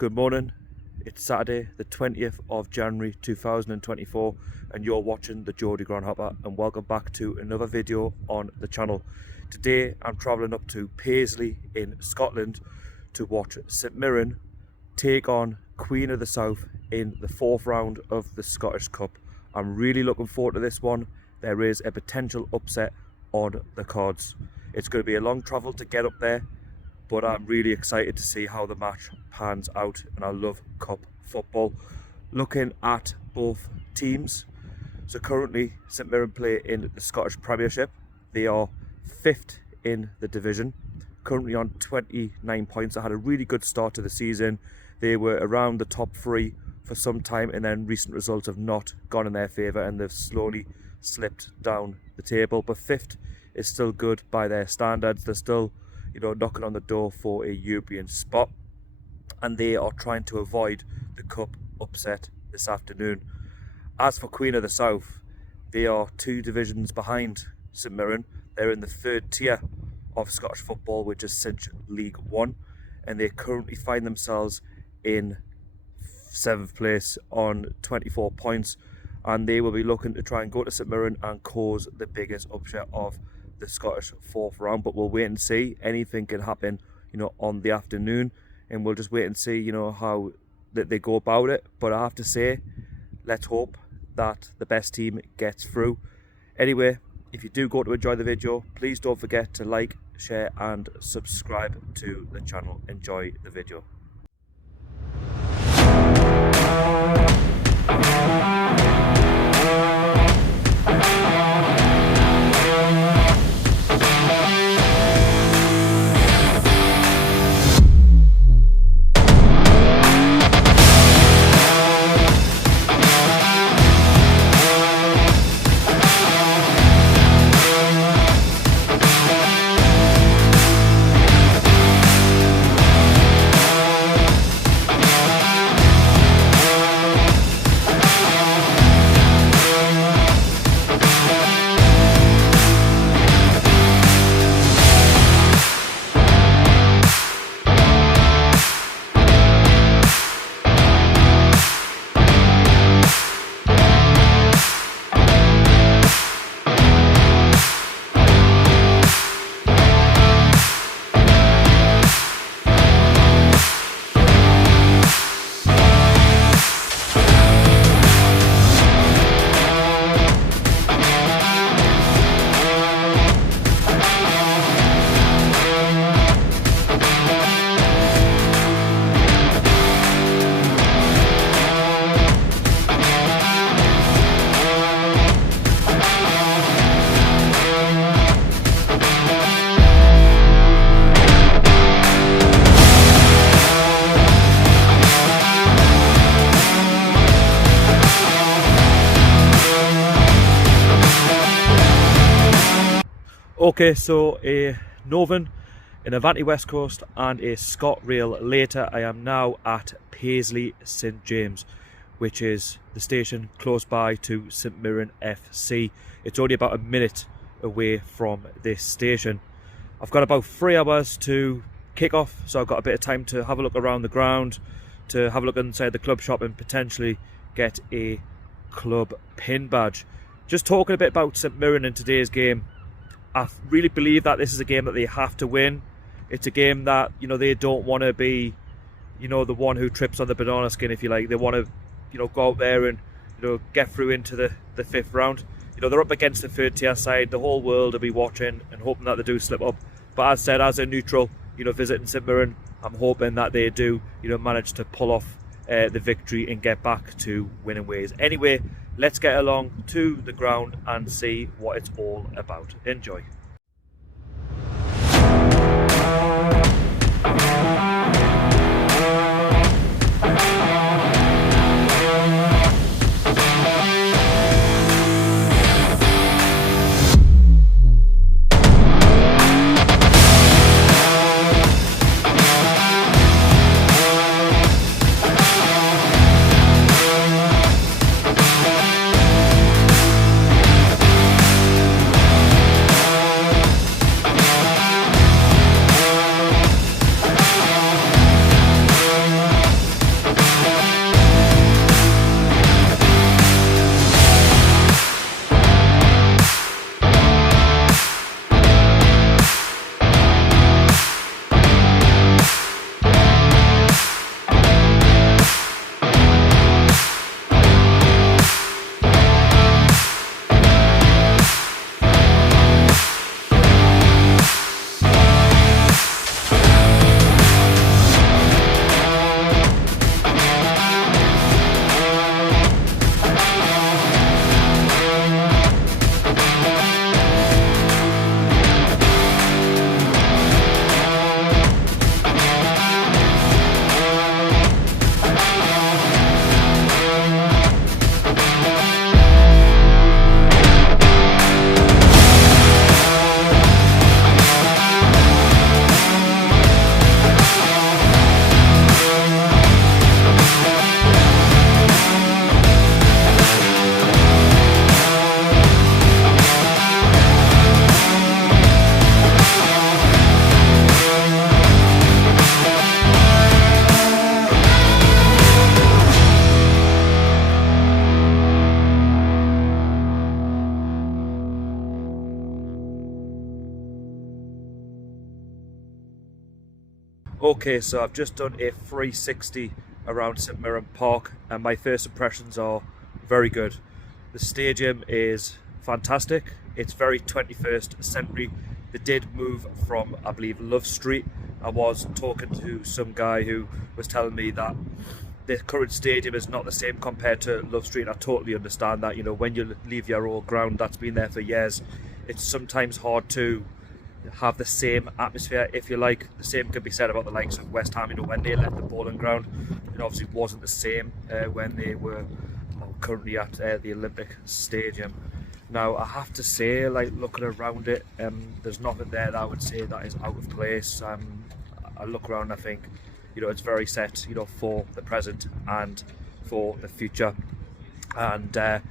Good morning, it's Saturday the 20th of January 2024 and you're watching the Geordie Groundhopper, and welcome back to another video on the channel. Today I'm travelling up to Paisley in Scotland to watch St Mirren take on Queen of the South in the fourth round of the Scottish Cup. I'm really looking forward to this one. There is a potential upset on the cards. It's going to be a long travel to get up there, but I'm really excited to see how the match pans out, and I love cup football. Looking at both teams, so currently St Mirren play in the Scottish Premiership. They are 5th in the division, currently on 29 points. They had a really good start to the season. They were around the top 3 for some time, and then recent results have not gone in their favour and they've slowly slipped down the table. But 5th is still good by their standards. They're still, knocking on the door for a European spot, and they are trying to avoid the cup upset this afternoon. As for Queen of the South, they are 2 divisions behind St Mirren. They're in the 3rd tier of Scottish football, which is Cinch League 1, and they currently find themselves in 7th place on 24 points, and they will be looking to try and go to St Mirren and cause the biggest upset of the Scottish 4th round. But we'll wait and see. Anything can happen on the afternoon, and we'll just wait and see how that they go about it. But I have to say, let's hope that the best team gets through. Anyway, if you do go to enjoy the video, please don't forget to like, share and subscribe to the channel. Enjoy the video. Okay, so a Northern, an Avanti West Coast and a ScotRail later, I am now at Paisley St James, which is the station close by to St Mirren FC. It's only about a minute away from this station. I've got about 3 hours to kick off, so I've got a bit of time to have a look around the ground, to have a look inside the club shop and potentially get a club pin badge. Just talking a bit about St Mirren in today's game, I really believe that this is a game that they have to win. It's a game that, they don't want to be, the one who trips on the banana skin, if you like. They want to, go out there and, get through into the 5th round. They're up against the 3rd tier side. The whole world will be watching and hoping that they do slip up. But as said, as a neutral, visiting St Mirren, I'm hoping that they do, manage to pull off the victory and get back to winning ways. Anyway, let's get along to the ground and see what it's all about. Enjoy. Okay, so I've just done a 360 around St Mirren Park, and my first impressions are very good. The stadium is fantastic. It's very 21st century. They did move from, I believe, Love Street. I was talking to some guy who was telling me that the current stadium is not the same compared to Love Street. I totally understand that. You know, when you leave your old ground that's been there for years, it's sometimes hard to have the same atmosphere, if you like. The same could be said about the likes of West Ham. You know, when they left the bowling ground, it obviously wasn't the same when they were currently at the Olympic Stadium. Now, I have to say, like, looking around it, there's nothing there that I would say that is out of place. I look around and I think, you know, it's very set, you know, for the present and for the future. And I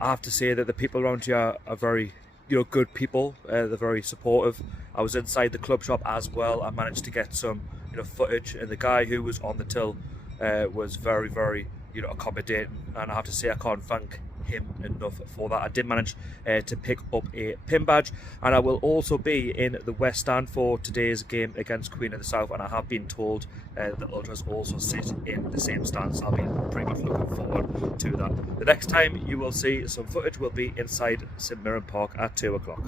have to say that the people around here are very, you know, good people. They're very supportive. I was inside the club shop as well. I managed to get some, you know, footage, and the guy who was on the till was very, very, you know, accommodating. And I have to say, I can't thank him enough for that. I did manage to pick up a pin badge, and I will also be in the West Stand for today's game against Queen of the South, and I have been told the Ultras also sit in the same stand, so I'll be pretty much looking forward to that. The next time you will see some footage will be inside St Mirren Park at 2 o'clock.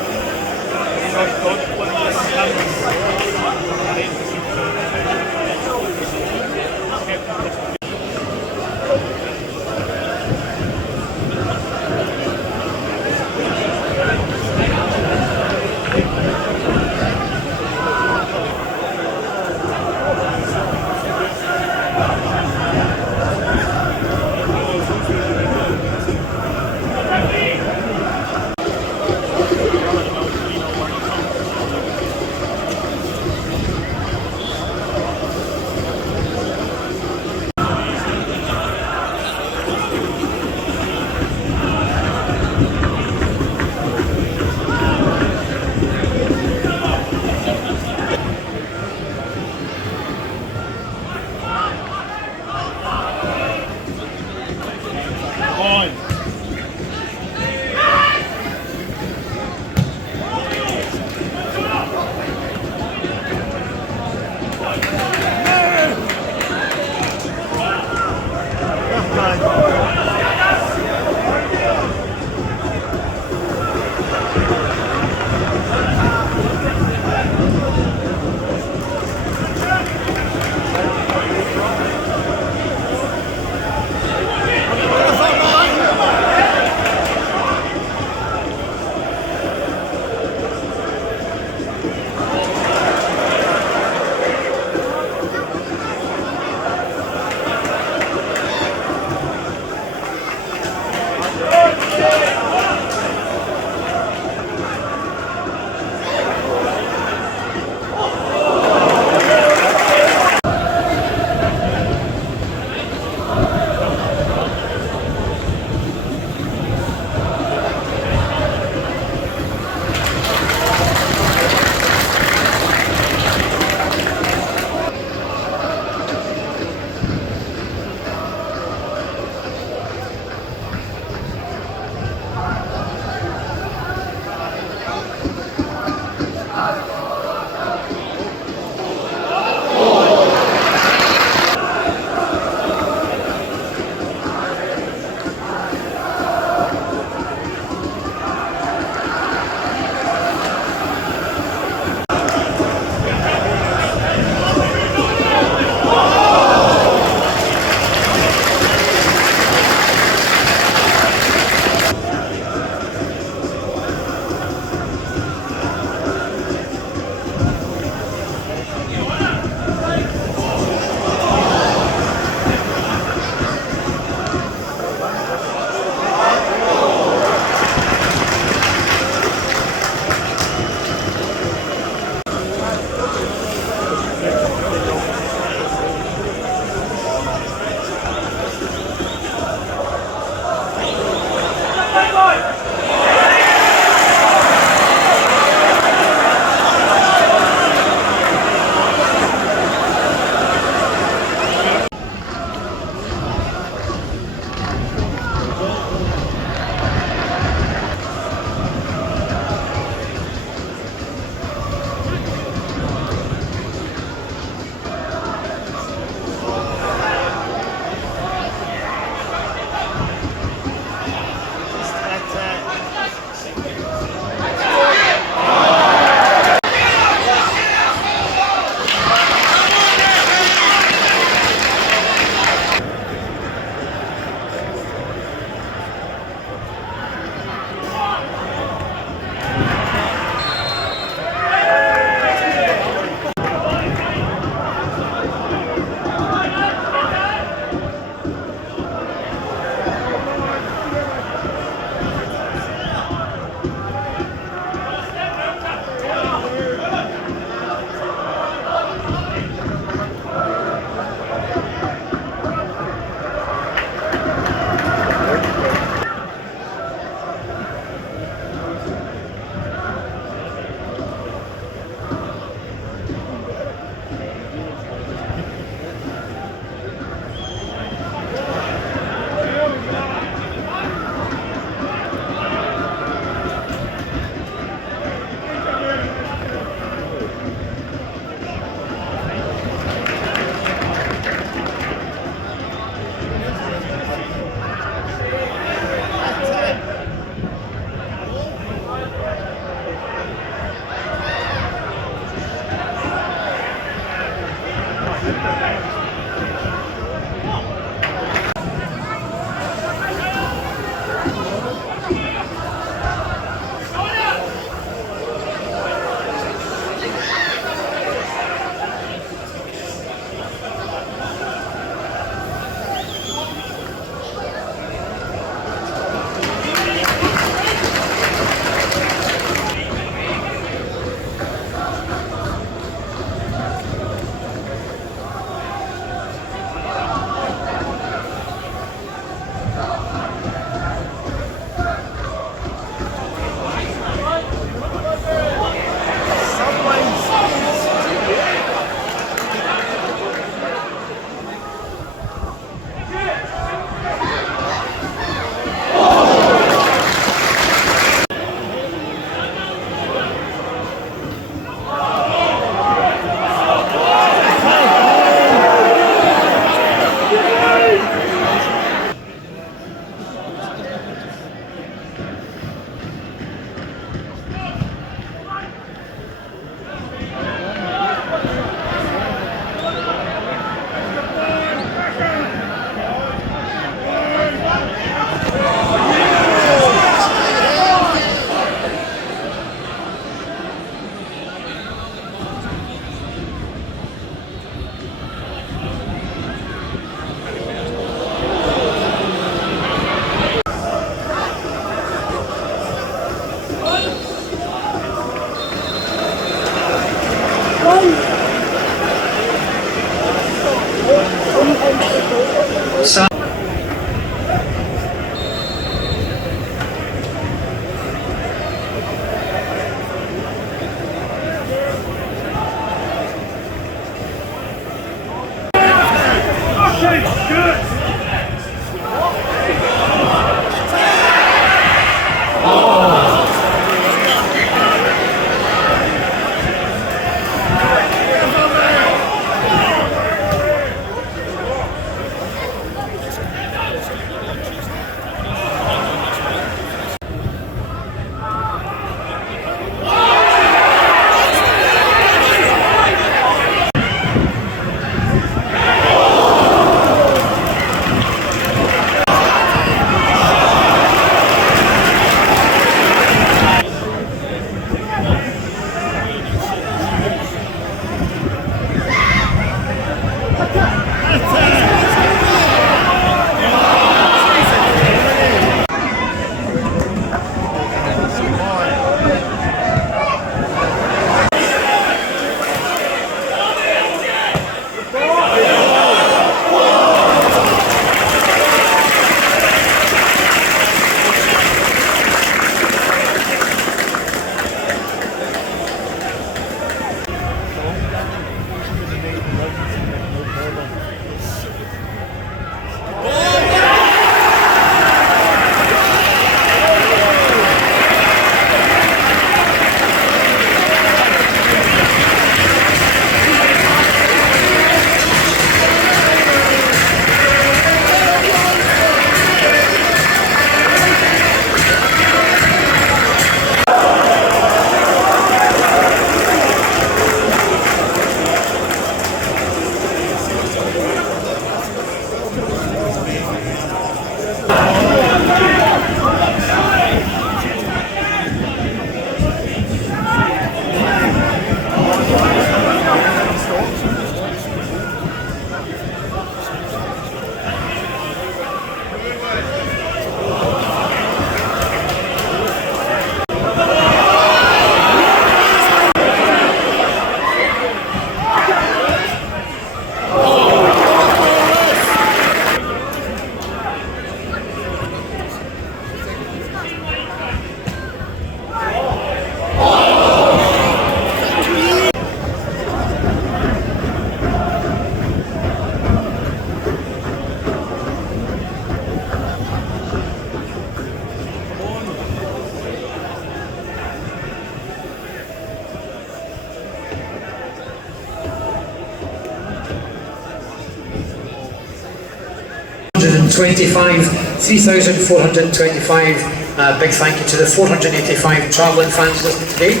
3,425. Big thank you to the 485 travelling fans listening today.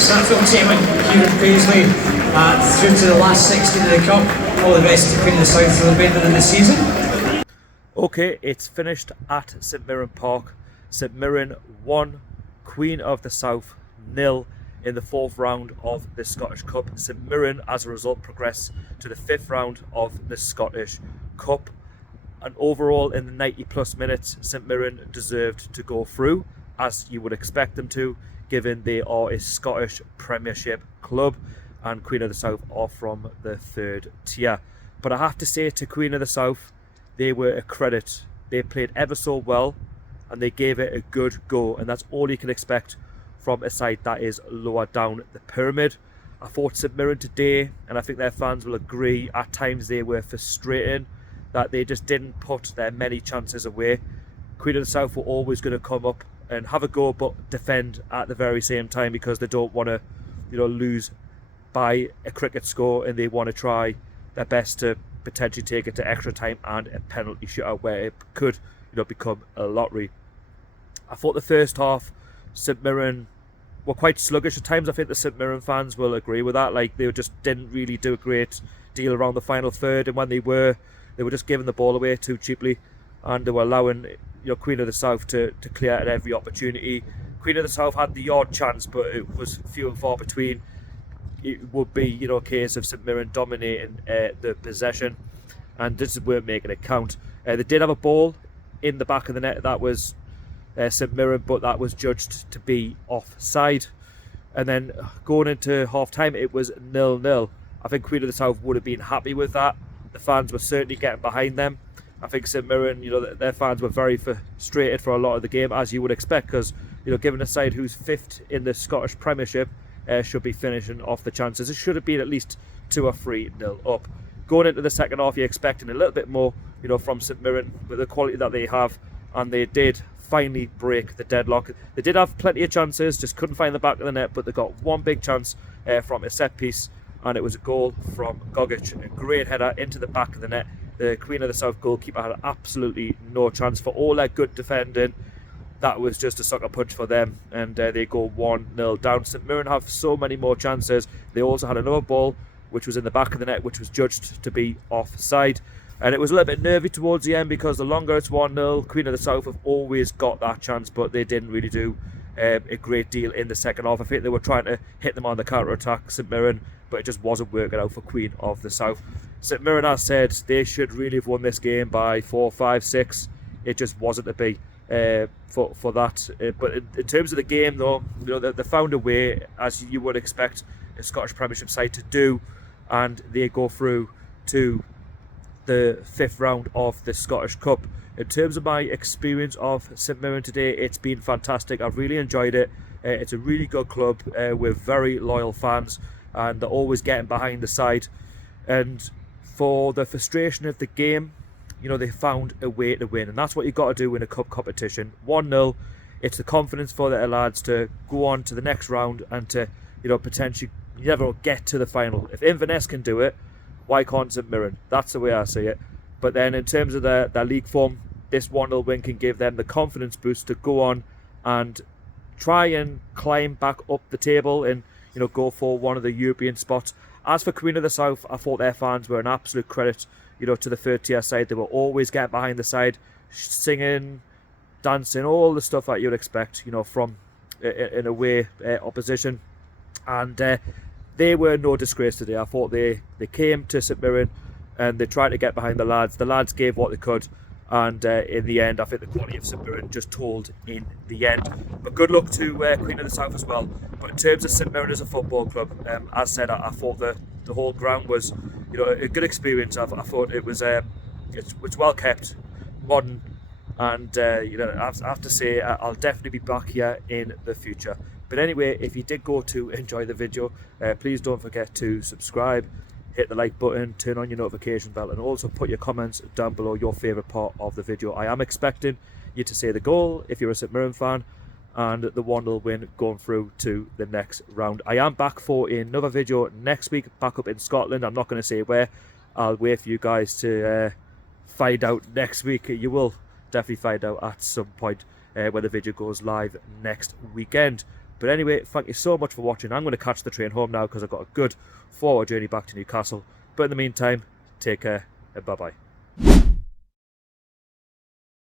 Satfield team and Kieran Paisley through to the last 16 of the Cup. All the best to Queen of the South for the remainder of the season. Okay, it's finished at St Mirren Park. St Mirren 1, Queen of the South 0 in the 4th round of the Scottish Cup. St Mirren, as a result, progress to the 5th round of the Scottish Cup. And overall, in the 90 plus minutes, St Mirren deserved to go through, as you would expect them to, given they are a Scottish Premiership club and Queen of the South are from the 3rd tier. But I have to say, to Queen of the South, they were a credit. They played ever so well and they gave it a good go, and that's all you can expect from a side that is lower down the pyramid. I thought St Mirren today, and I think their fans will agree, at times they were frustrating, that they just didn't put their many chances away. Queen of the South were always going to come up and have a go but defend at the very same time, because they don't want to, lose by a cricket score, and they want to try their best to potentially take it to extra time and a penalty shootout where it could become a lottery. I thought the first half St Mirren were quite sluggish at times. I think the St Mirren fans will agree with that. Like, they just didn't really do a great deal around the final third, and when they were just giving the ball away too cheaply, and they were allowing Queen of the South to clear at every opportunity. Queen of the South had the odd chance, but it was few and far between. It would be a case of St Mirren dominating the possession, and this weren't making it count. They did have a ball in the back of the net that was St Mirren, but that was judged to be offside. And then going into half time, it was 0-0. I think Queen of the South would have been happy with that. The fans were certainly getting behind them. I think St Mirren, their fans were very frustrated for a lot of the game, as you would expect, because given a side who's 5th in the Scottish Premiership, should be finishing off the chances. It should have been at least 2 or 3-0 up. Going into the second half, you're expecting a little bit more, from St Mirren with the quality that they have, and they did finally break the deadlock. They did have plenty of chances, just couldn't find the back of the net, but they got one big chance from a set piece, and it was a goal from Gogic. A great header into the back of the net. The Queen of the South goalkeeper had absolutely no chance. For all their good defending, that was just a sucker punch for them, and they go 1-0 down. St Mirren have so many more chances. They also had another ball which was in the back of the net, which was judged to be offside, and it was a little bit nervy towards the end, because the longer it's 1-0, Queen of the South have always got that chance, but they didn't really do a great deal in the second half. I think they were trying to hit them on the counter-attack, St Mirren, but it just wasn't working out for Queen of the South. St Mirren, as said, they should really have won this game by 4, 5, 6. It just wasn't to be for that. But in terms of the game, though, they found a way, as you would expect a Scottish Premiership side to do, and they go through to the 5th round of the Scottish Cup. In terms of my experience of St Mirren today, it's been fantastic. I've really enjoyed it. It's a really good club with very loyal fans, and they're always getting behind the side. And for the frustration of the game, they found a way to win, and that's what you've got to do in a cup competition. 1-0, it's the confidence for the lads to go on to the next round and to, potentially never get to the final. If Inverness can do it, why can't St Mirren? That's the way I see it. But then in terms of their league form, this 1-0 win can give them the confidence boost to go on and try and climb back up the table and go for one of the European spots. As for Queen of the South, I thought their fans were an absolute credit to the 3rd tier side. They were always getting behind the side, singing, dancing, all the stuff that you'd expect from in a way opposition, and they were no disgrace today. I thought they came to St Mirren and they tried to get behind the lads. The lads gave what they could, and in the end, I think the quality of St Mirren just told in the end. But good luck to Queen of the South as well. But in terms of St Mirren as a football club, as said, I thought the whole ground was a good experience. I thought it was it's well kept, modern, and I have to say I'll definitely be back here in the future. But anyway, if you did go to enjoy the video, please don't forget to subscribe, hit the like button, turn on your notification bell, and also put your comments down below your favourite part of the video. I am expecting you to say the goal if you're a St Mirren fan, and the 1-0 win going through to the next round. I am back for another video next week, back up in Scotland. I'm not going to say where. I'll wait for you guys to find out next week. You will definitely find out at some point when the video goes live next weekend. But anyway, thank you so much for watching. I'm going to catch the train home now because I've got a good 4-hour journey back to Newcastle. But in the meantime, take care and bye-bye.